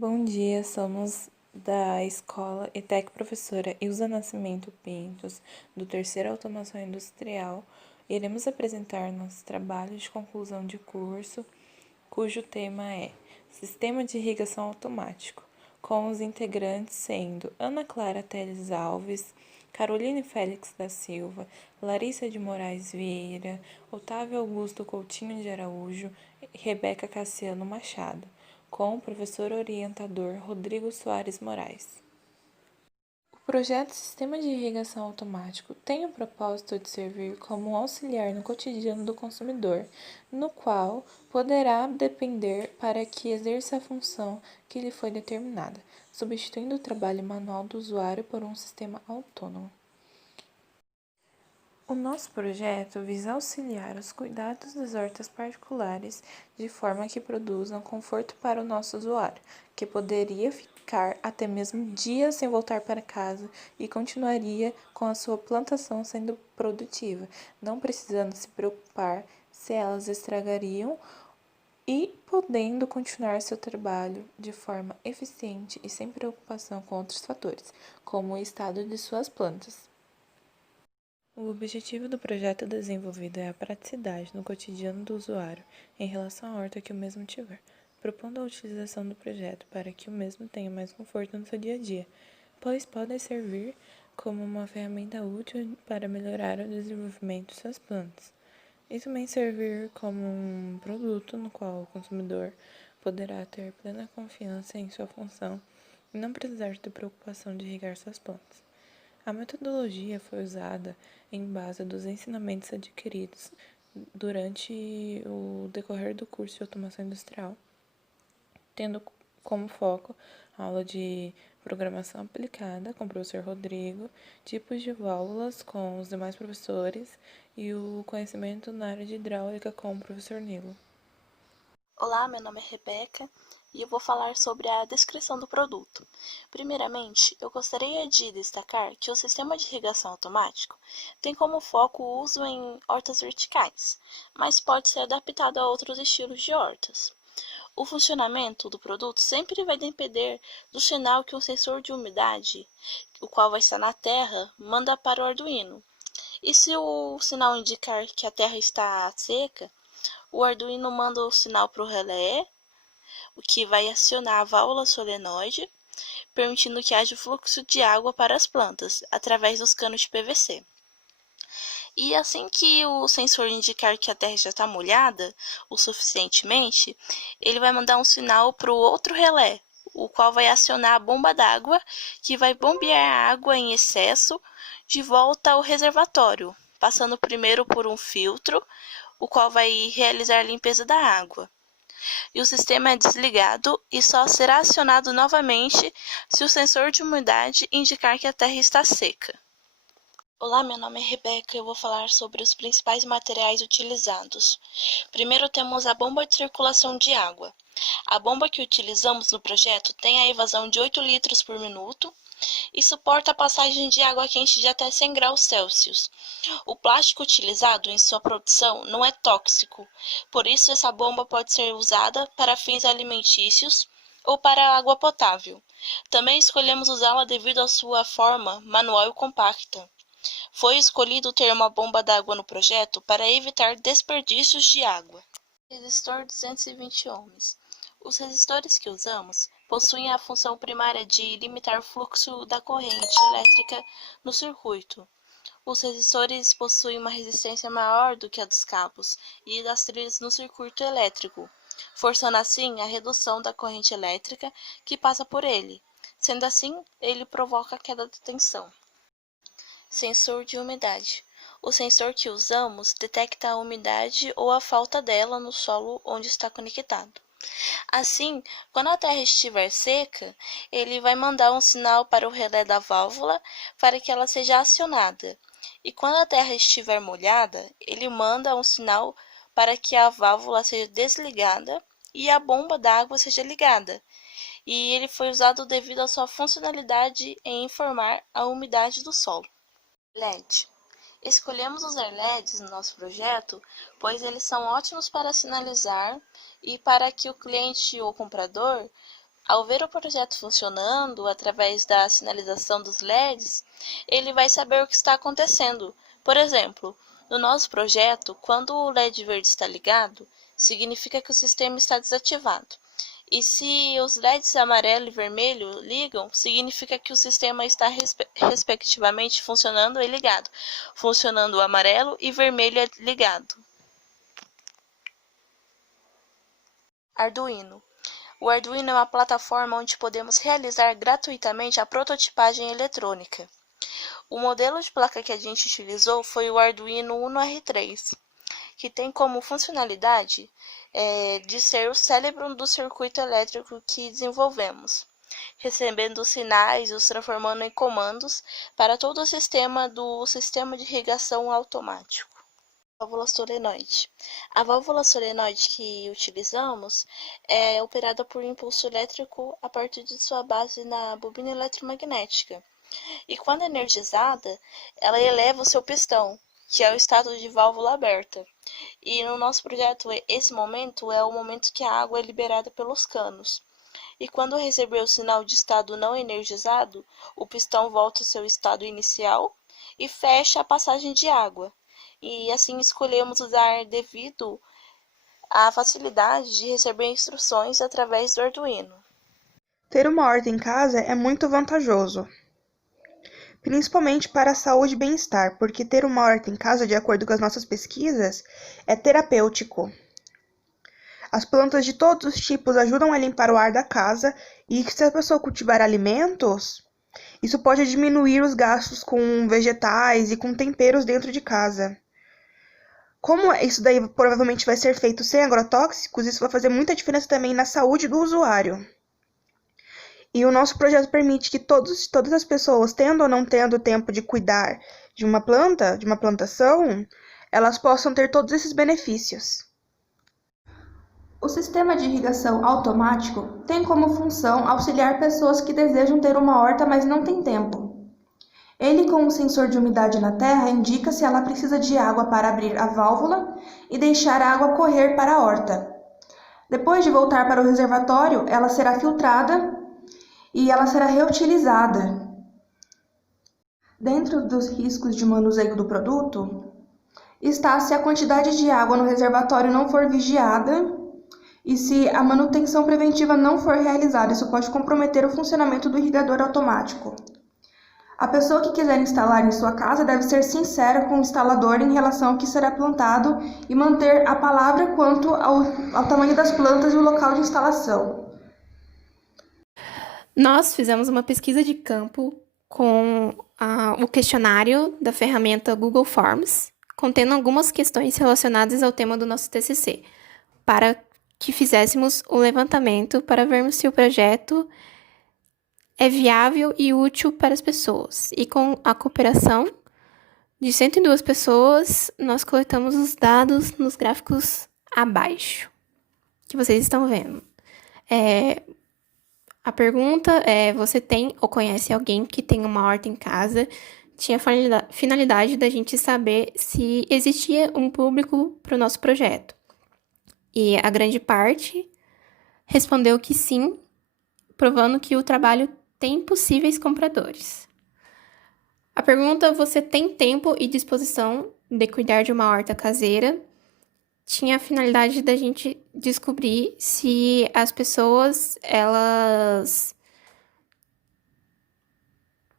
Bom dia, somos da Escola ETEC Professora Ilza Nascimento Pintos, do terceiro Automação Industrial. Iremos apresentar nosso trabalho de conclusão de curso, cujo tema é Sistema de Irrigação Automático, com os integrantes sendo Ana Clara Teles Alves, Caroline Félix da Silva, Larissa de Moraes Vieira, Otávio Augusto Coutinho de Araújo e Rebeca Cassiano Machado, com o professor orientador Rodrigo Soares Moraes. O projeto Sistema de Irrigação Automático tem o propósito de servir como um auxiliar no cotidiano do consumidor, no qual poderá depender para que exerça a função que lhe foi determinada, substituindo o trabalho manual do usuário por um sistema autônomo. O nosso projeto visa auxiliar os cuidados das hortas particulares de forma que produzam conforto para o nosso usuário, que poderia ficar até mesmo dias sem voltar para casa e continuaria com a sua plantação sendo produtiva, não precisando se preocupar se elas estragariam e podendo continuar seu trabalho de forma eficiente e sem preocupação com outros fatores, como o estado de suas plantas. O objetivo do projeto desenvolvido é a praticidade no cotidiano do usuário em relação à horta que o mesmo tiver, propondo a utilização do projeto para que o mesmo tenha mais conforto no seu dia a dia, pois podem servir como uma ferramenta útil para melhorar o desenvolvimento de suas plantas, e também servir como um produto no qual o consumidor poderá ter plena confiança em sua função e não precisar ter preocupação de irrigar suas plantas. A metodologia foi usada em base dos ensinamentos adquiridos durante o decorrer do curso de automação industrial, tendo como foco a aula de programação aplicada com o professor Rodrigo, tipos de válvulas com os demais professores e o conhecimento na área de hidráulica com o professor Nilo. Olá, meu nome é Rebeca e eu vou falar sobre a descrição do produto. Primeiramente, eu gostaria de destacar que o sistema de irrigação automático tem como foco o uso em hortas verticais, mas pode ser adaptado a outros estilos de hortas. O funcionamento do produto sempre vai depender do sinal que um sensor de umidade, o qual vai estar na terra, manda para o Arduino. E se o sinal indicar que a terra está seca, o Arduino manda o sinal para o relé, o que vai acionar a válvula solenoide, permitindo que haja fluxo de água para as plantas, através dos canos de PVC. E assim que o sensor indicar que a terra já está molhada o suficientemente, ele vai mandar um sinal para o outro relé, o qual vai acionar a bomba d'água, que vai bombear a água em excesso de volta ao reservatório, passando primeiro por um filtro, o qual vai realizar a limpeza da água. E o sistema é desligado e só será acionado novamente se o sensor de umidade indicar que a terra está seca. Olá, meu nome é Rebeca e eu vou falar sobre os principais materiais utilizados. Primeiro temos a bomba de circulação de água. A bomba que utilizamos no projeto tem a evasão de 8 litros por minuto e suporta a passagem de água quente de até 100 graus Celsius. O plástico utilizado em sua produção não é tóxico, por isso essa bomba pode ser usada para fins alimentícios ou para água potável. Também escolhemos usá-la devido à sua forma manual e compacta. Foi escolhido ter uma bomba d'água no projeto para evitar desperdícios de água. Resistor 220 ohms. Os resistores que usamos possuem a função primária de limitar o fluxo da corrente elétrica no circuito. Os resistores possuem uma resistência maior do que a dos cabos e das trilhas no circuito elétrico, forçando assim a redução da corrente elétrica que passa por ele. Sendo assim, ele provoca a queda de tensão. Sensor de umidade. O sensor que usamos detecta a umidade ou a falta dela no solo onde está conectado. Assim, quando a terra estiver seca, ele vai mandar um sinal para o relé da válvula para que ela seja acionada. E quando a terra estiver molhada, ele manda um sinal para que a válvula seja desligada e a bomba d'água seja ligada. E ele foi usado devido à sua funcionalidade em informar a umidade do solo. LED. Escolhemos usar LEDs no nosso projeto, pois eles são ótimos para sinalizar e para que o cliente ou comprador Ao ver o projeto funcionando através da sinalização dos LEDs, ele vai saber o que está acontecendo. Por exemplo, no nosso projeto, quando o LED verde está ligado, significa que o sistema está desativado. E se os LEDs amarelo e vermelho ligam, significa que o sistema está respectivamente funcionando e ligado, funcionando o amarelo e vermelho ligado. Arduino. O Arduino é uma plataforma onde podemos realizar gratuitamente a prototipagem eletrônica. O modelo de placa que a gente utilizou foi o Arduino Uno R3, que tem como funcionalidade de ser o cérebro do circuito elétrico que desenvolvemos, recebendo sinais e os transformando em comandos para todo o sistema de irrigação automático. Válvula solenoide. A válvula solenoide que utilizamos é operada por impulso elétrico a partir de sua base na bobina eletromagnética. E quando energizada, ela eleva o seu pistão, que é o estado de válvula aberta. E no nosso projeto, esse momento é o momento que a água é liberada pelos canos. E quando receber o sinal de estado não energizado, o pistão volta ao seu estado inicial e fecha a passagem de água. E assim escolhemos usar devido à facilidade de receber instruções através do Arduino. Ter uma horta em casa é muito vantajoso, principalmente para a saúde e bem-estar, porque ter uma horta em casa, de acordo com as nossas pesquisas, é terapêutico. As plantas de todos os tipos ajudam a limpar o ar da casa e se a pessoa cultivar alimentos, isso pode diminuir os gastos com vegetais e com temperos dentro de casa. Como isso daí provavelmente vai ser feito sem agrotóxicos, isso vai fazer muita diferença também na saúde do usuário. E o nosso projeto permite que todas as pessoas, tendo ou não tendo tempo de cuidar de uma planta, de uma plantação, elas possam ter todos esses benefícios. O sistema de irrigação automático tem como função auxiliar pessoas que desejam ter uma horta, mas não têm tempo. Ele, com um sensor de umidade na terra, indica se ela precisa de água para abrir a válvula e deixar a água correr para a horta. Depois de voltar para o reservatório, ela será filtrada e ela será reutilizada. Dentro dos riscos de manuseio do produto, está se a quantidade de água no reservatório não for vigiada e se a manutenção preventiva não for realizada. Isso pode comprometer o funcionamento do irrigador automático. A pessoa que quiser instalar em sua casa deve ser sincera com o instalador em relação ao que será plantado e manter a palavra quanto ao tamanho das plantas e o local de instalação. Nós fizemos uma pesquisa de campo com o questionário da ferramenta Google Forms, contendo algumas questões relacionadas ao tema do nosso TCC, para que fizéssemos o levantamento para vermos se o projeto é viável e útil para as pessoas. E com a cooperação de 102 pessoas, nós coletamos os dados nos gráficos abaixo, que vocês estão vendo. A pergunta é: você tem ou conhece alguém que tem uma horta em casa? Tinha a finalidade da gente saber se existia um público para o nosso projeto. E a grande parte respondeu que sim, provando que o trabalho tem possíveis compradores. A pergunta: você tem tempo e disposição de cuidar de uma horta caseira? Tinha a finalidade da gente descobrir se as pessoas, elas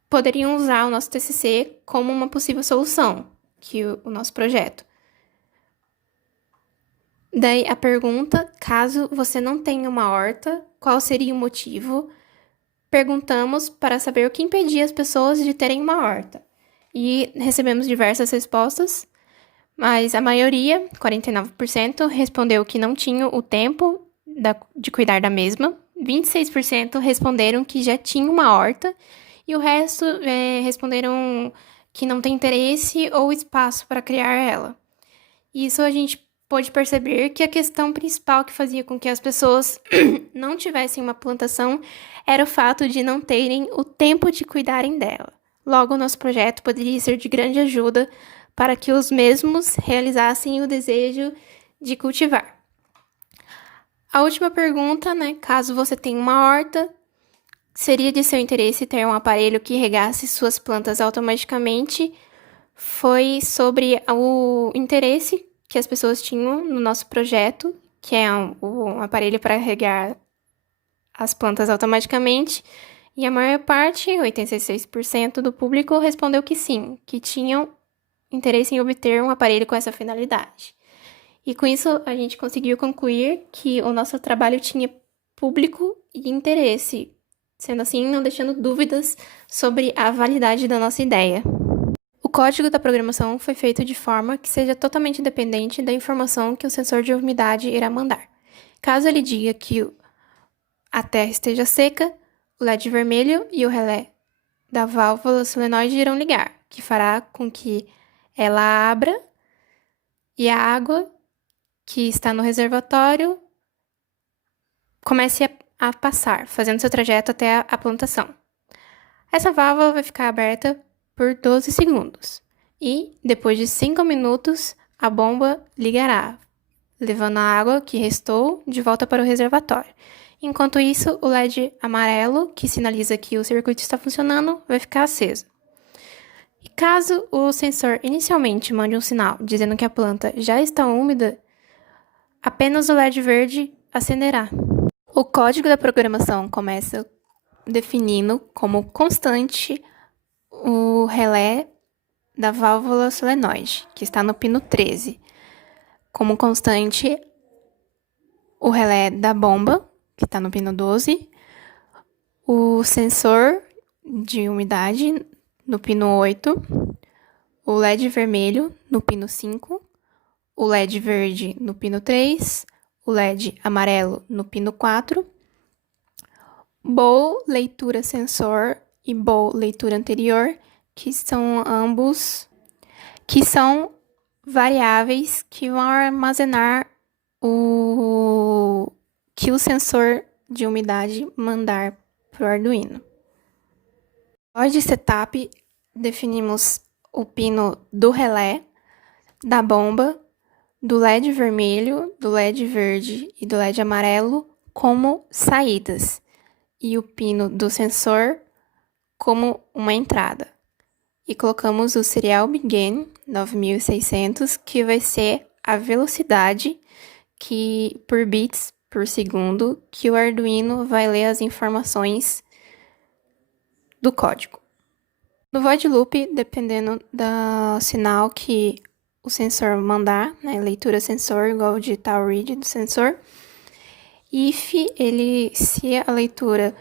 poderiam usar o nosso TCC como uma possível solução, que o nosso projeto. Daí a pergunta: caso você não tenha uma horta, qual seria o motivo? Perguntamos para saber o que impedia as pessoas de terem uma horta. E recebemos diversas respostas, mas a maioria, 49%, respondeu que não tinha o tempo de cuidar da mesma. 26% responderam que já tinha uma horta e o resto responderam que não tem interesse ou espaço para criar ela. Isso a gente pôde perceber que a questão principal que fazia com que as pessoas não tivessem uma plantação era o fato de não terem o tempo de cuidarem dela. Logo, o nosso projeto poderia ser de grande ajuda para que os mesmos realizassem o desejo de cultivar. A última pergunta, né? Caso você tenha uma horta, seria de seu interesse ter um aparelho que regasse suas plantas automaticamente? Foi sobre o interesse que as pessoas tinham no nosso projeto, que é um aparelho para regar as plantas automaticamente. E a maior parte, 86% do público, respondeu que sim, que tinham interesse em obter um aparelho com essa finalidade. E com isso, a gente conseguiu concluir que o nosso trabalho tinha público e interesse, sendo assim, não deixando dúvidas sobre a validade da nossa ideia. O código da programação foi feito de forma que seja totalmente independente da informação que o sensor de umidade irá mandar. Caso ele diga que a terra esteja seca, o LED vermelho e o relé da válvula solenoide irão ligar, que fará com que ela abra e a água que está no reservatório comece a passar, fazendo seu trajeto até a plantação. Essa válvula vai ficar aberta por 12 segundos e, depois de 5 minutos, a bomba ligará, levando a água que restou de volta para o reservatório. Enquanto isso, o LED amarelo, que sinaliza que o circuito está funcionando, vai ficar aceso. E caso o sensor inicialmente mande um sinal dizendo que a planta já está úmida, apenas o LED verde acenderá. O código da programação começa definindo como constante o relé da válvula solenoide, que está no pino 13. Como constante, o relé da bomba, que está no pino 12. O sensor de umidade, no pino 8. O LED vermelho, no pino 5. O LED verde, no pino 3. O LED amarelo, no pino 4. Bowl leitura sensor e bowl leitura anterior, que são variáveis que vão armazenar o que o sensor de umidade mandar para o Arduino. No de setup, definimos o pino do relé, da bomba, do LED vermelho, do LED verde e do LED amarelo como saídas, e o pino do sensor como uma entrada. E colocamos o serial begin 9600, que vai ser a velocidade que por bits por segundo que o Arduino vai ler as informações do código. No void loop, dependendo do sinal que o sensor mandar, né, leitura sensor igual o digital read do sensor, if se a leitura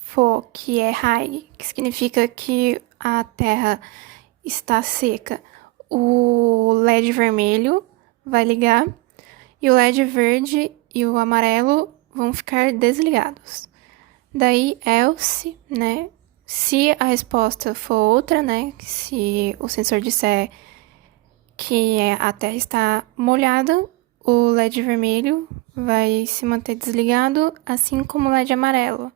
for que é high, que significa que a terra está seca, o LED vermelho vai ligar e o LED verde e o amarelo vão ficar desligados. Daí, else, né? Se a resposta for outra, né? Se o sensor disser que a terra está molhada, o LED vermelho vai se manter desligado, assim como o LED amarelo.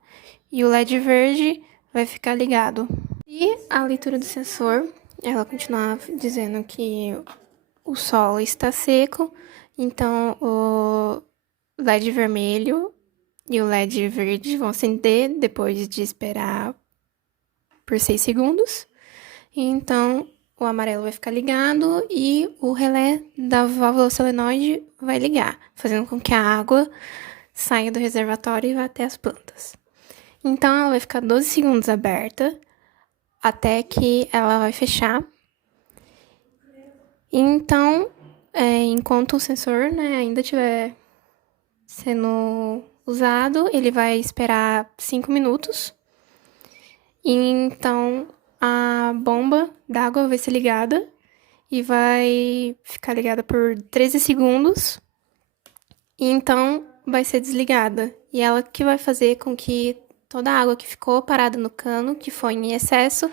E o LED verde vai ficar ligado. E a leitura do sensor, ela continuar dizendo que o solo está seco, então o LED vermelho e o LED verde vão acender depois de esperar por 6 segundos. E então o amarelo vai ficar ligado e o relé da válvula solenoide vai ligar, fazendo com que a água saia do reservatório e vá até as plantas. Então ela vai ficar 12 segundos aberta até que ela vai fechar. Então, enquanto o sensor, né, ainda estiver sendo usado, ele vai esperar 5 minutos. E então a bomba d'água vai ser ligada e vai ficar ligada por 13 segundos. E então vai ser desligada. E ela que vai fazer com que toda a água que ficou parada no cano, que foi em excesso,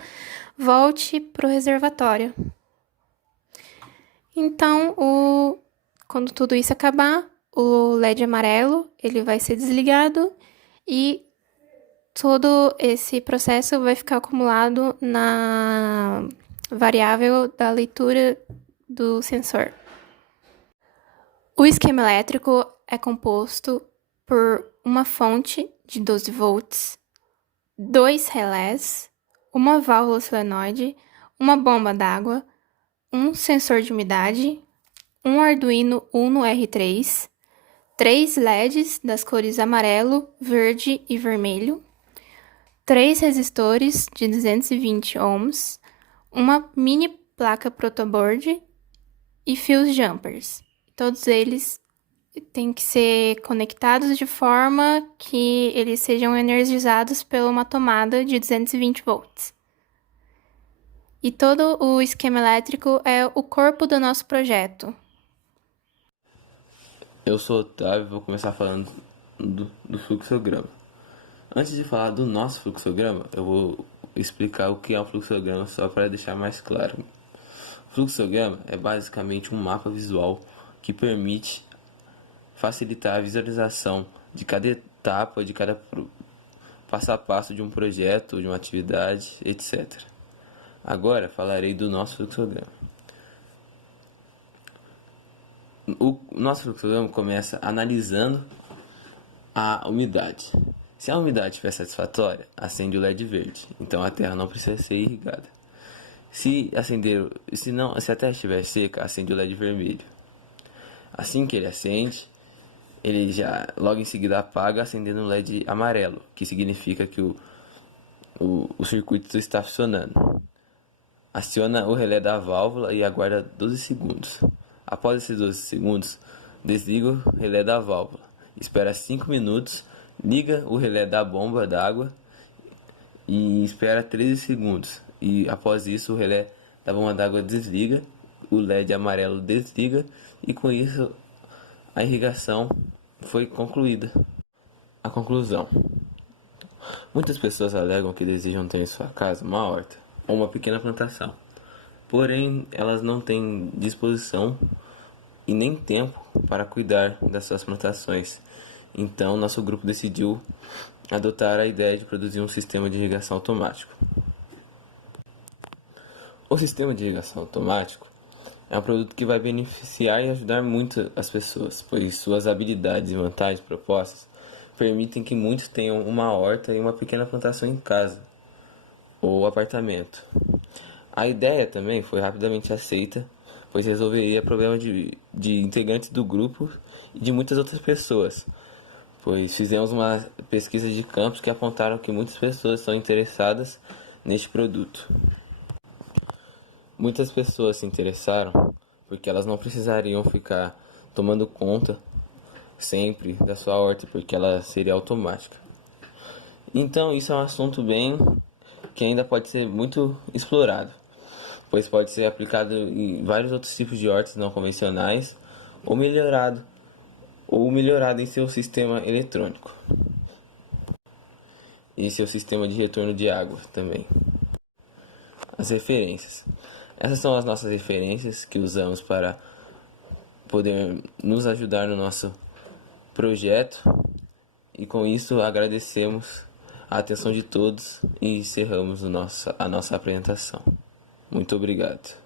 volte para o reservatório. Então, quando tudo isso acabar, o LED amarelo ele vai ser desligado e todo esse processo vai ficar acumulado na variável da leitura do sensor. O esquema elétrico é composto por uma fonte de 12 volts, 2 relés, uma válvula solenoide, uma bomba d'água, um sensor de umidade, um Arduino Uno R3, 3 LEDs das cores amarelo, verde e vermelho, 3 resistores de 220 ohms, uma mini placa protoboard e fios jumpers. Todos eles têm que ser conectados de forma que eles sejam energizados por uma tomada de 220 volts. E todo o esquema elétrico é o corpo do nosso projeto. Eu sou o Otávio e vou começar falando do fluxograma. Antes de falar do nosso fluxograma, eu vou explicar o que é um fluxograma só para deixar mais claro. O fluxograma é basicamente um mapa visual que permite facilitar a visualização de cada etapa, de cada passo a passo de um projeto, de uma atividade, etc. Agora falarei do nosso fluxograma. O nosso fluxograma começa analisando a umidade. Se a umidade estiver satisfatória, acende o LED verde, então a terra não precisa ser irrigada. Se a terra estiver seca, acende o LED vermelho. Assim que ele acende, ele já logo em seguida apaga, acendendo o LED amarelo, que significa que o circuito está funcionando. Aciona o relé da válvula e aguarda 12 segundos. Após esses 12 segundos, desliga o relé da válvula. Espera 5 minutos, liga o relé da bomba d'água e espera 13 segundos. E após isso, o relé da bomba d'água desliga, o LED amarelo desliga e com isso a irrigação foi concluída. A conclusão: muitas pessoas alegam que desejam ter em sua casa uma horta ou uma pequena plantação. Porém, elas não têm disposição e nem tempo para cuidar das suas plantações. Então, nosso grupo decidiu adotar a ideia de produzir um sistema de irrigação automático. O sistema de irrigação automático é um produto que vai beneficiar e ajudar muito as pessoas, pois suas habilidades e vantagens propostas permitem que muitos tenham uma horta e uma pequena plantação em casa ou apartamento. A ideia também foi rapidamente aceita, pois resolveria problemas de integrantes do grupo e de muitas outras pessoas, pois fizemos uma pesquisa de campos que apontaram que muitas pessoas são interessadas neste produto. Muitas pessoas se interessaram porque elas não precisariam ficar tomando conta sempre da sua horta, porque ela seria automática. Então isso é um assunto bem que ainda pode ser muito explorado, pois pode ser aplicado em vários outros tipos de hortas não convencionais ou melhorado em seu sistema eletrônico e seu sistema de retorno de água também. As referências. Essas são as nossas referências que usamos para poder nos ajudar no nosso projeto, e com isso agradecemos a atenção de todos e encerramos a nossa apresentação. Muito obrigado.